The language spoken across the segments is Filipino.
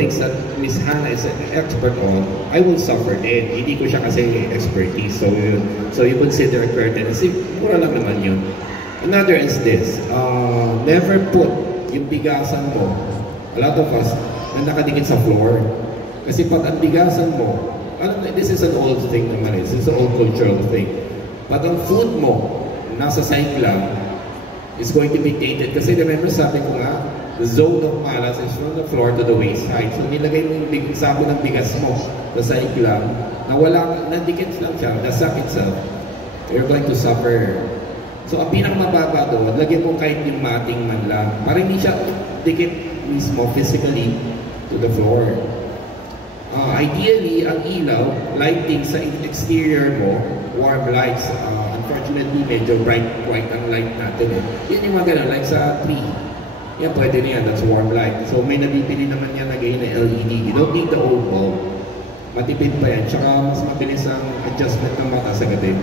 things that Miss Hannah is an expert on, I will suffer din. Hindi ko siya kasi expertise. So you consider a curtain. Kasi mura lang naman yun. Another is this. Never put yung bigasan mo, a lot of us, na nakadikit sa floor. Kasi pag ang bigasan mo, this is an old thing naman. This is an old cultural thing. Pag ang food mo, nasa side lang, is going to be tainted. Kasi remember, sabi ko nga, the zone of malas is from the floor to the waist-height. So nilagay mo yung sabo ng bigas mo sa side lang, na wala, nandikit lang siya, the sack itself, you're going to suffer. So ang pinakamababa doon, lagyan mo kahit yung mating man lang, para hindi siya dikit mismo physically to the floor. Ideally, ang ilaw, lighting sa exterior mo, warm lights, unfortunately, medyo bright white ang light natin eh. Yan yung mga ganun, like sa tree. Yan, pwede na yan, that's warm light. So may nabibili naman yan again na LED. You don't need the old bulb. Matipid pa yan, tsaka mas mabilis ang adjustment ng mata sa gabi.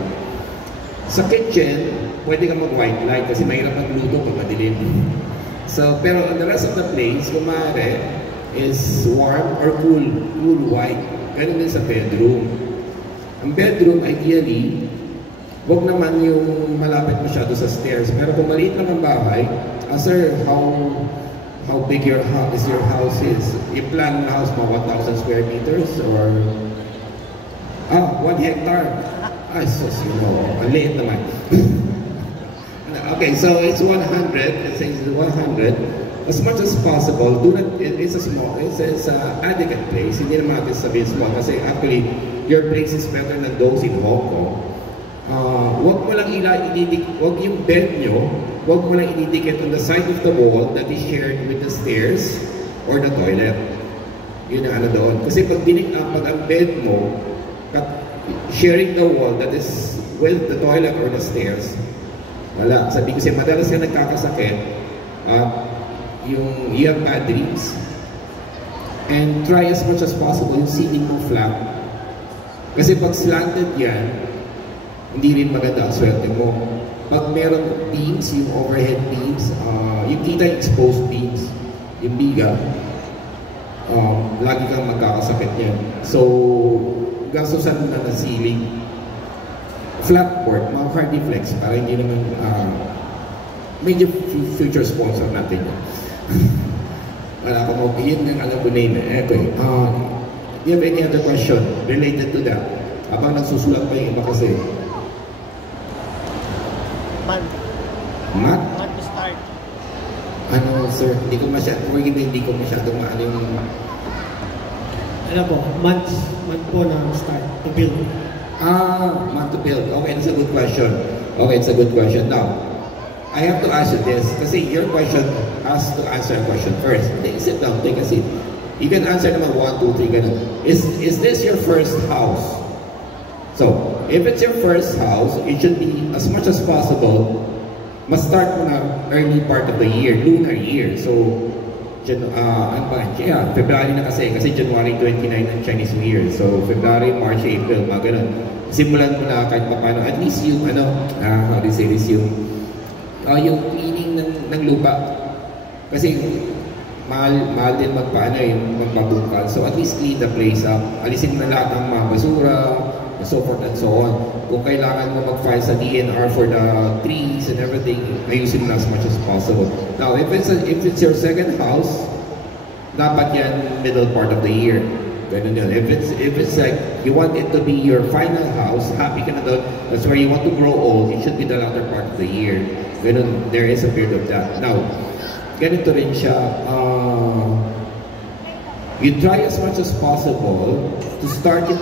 Sa kitchen, pwede kang mag-white light kasi mahirap magluto pag madilim. So, pero the rest of the place, kung maaari, is warm or cool white. Ganun din sa bedroom. Ang bedroom, ideally, wag naman yung malapit masyado sa stairs. Pero kung maliit lang ang bahay, sir, how big your house is? You plan the house mo 1,000 square meters or 1 hectare? So, ang liit naman. Okay, so it's 100. It says 100. As much as possible, do not. It's an adequate place. Hindi naman natin sabihin small kasi actually your place is better than those in Hong Kong. Wag mo lang wag yung bed nyo, wag mo lang ididikit on the side of the wall that is shared with the stairs or the toilet. Yun ang ano doon. Kasi pag ang bed mo, sharing the wall that is with the toilet or the stairs, wala. Sabi ko siya, madalas ka nagkakasakit, you have bad dreams. And try as much as possible yung ceiling mo flat. Kasi pag slanted yan, hindi rin maganda ang swerte mo. Pag meron beams, yung overhead beams, yung kita yung exposed beams, yung biga, lagi kang magkakasakit yan. So, gastusan mo na ng ceiling. Flatboard, mga Cardiflex, para hindi naman, medyo future sponsor natin yan. Wala ka mo, yun yung alam ko name eh. Okay, do you have any other question related to that? Habang nagsusulat pa yung iba kasi. Month to start. Ano, sir, hindi ko masyadong maano yung... Ano po, month po na start to build. Month to build. Okay, that's a good question. Okay, it's a good question. Now, I have to ask you this, kasi your question has to answer a question first. Sit down, take a seat. You can answer naman 1, 2, 3, ganun. Is this your first house? So, if it's your first house, it should be, as much as possible, must start mo na early part of the year, lunar year. So, February na kasi January 29 ang Chinese New Year. So, February, March, April, mga ganun. Simulan mo na kahit paano, at least yung, how do you say this, yung cleaning ng lupa. Kasi, mahal din yung magpabukal. So, at least clean the place up. Alisin mo na lahat ng mga basura, so forth and so on. Kung kailangan mo mag-file sa DNR for the trees and everything, ayusin mo as much as possible. Now, if it's your second house, dapat yan middle part of the year. Ganun yun. If it's like, you want it to be your final house, happy ka na doon, that's where you want to grow old, it should be the latter part of the year. Ganun, there is a period of that. Now, ganito rin siya, you try as much as possible to start it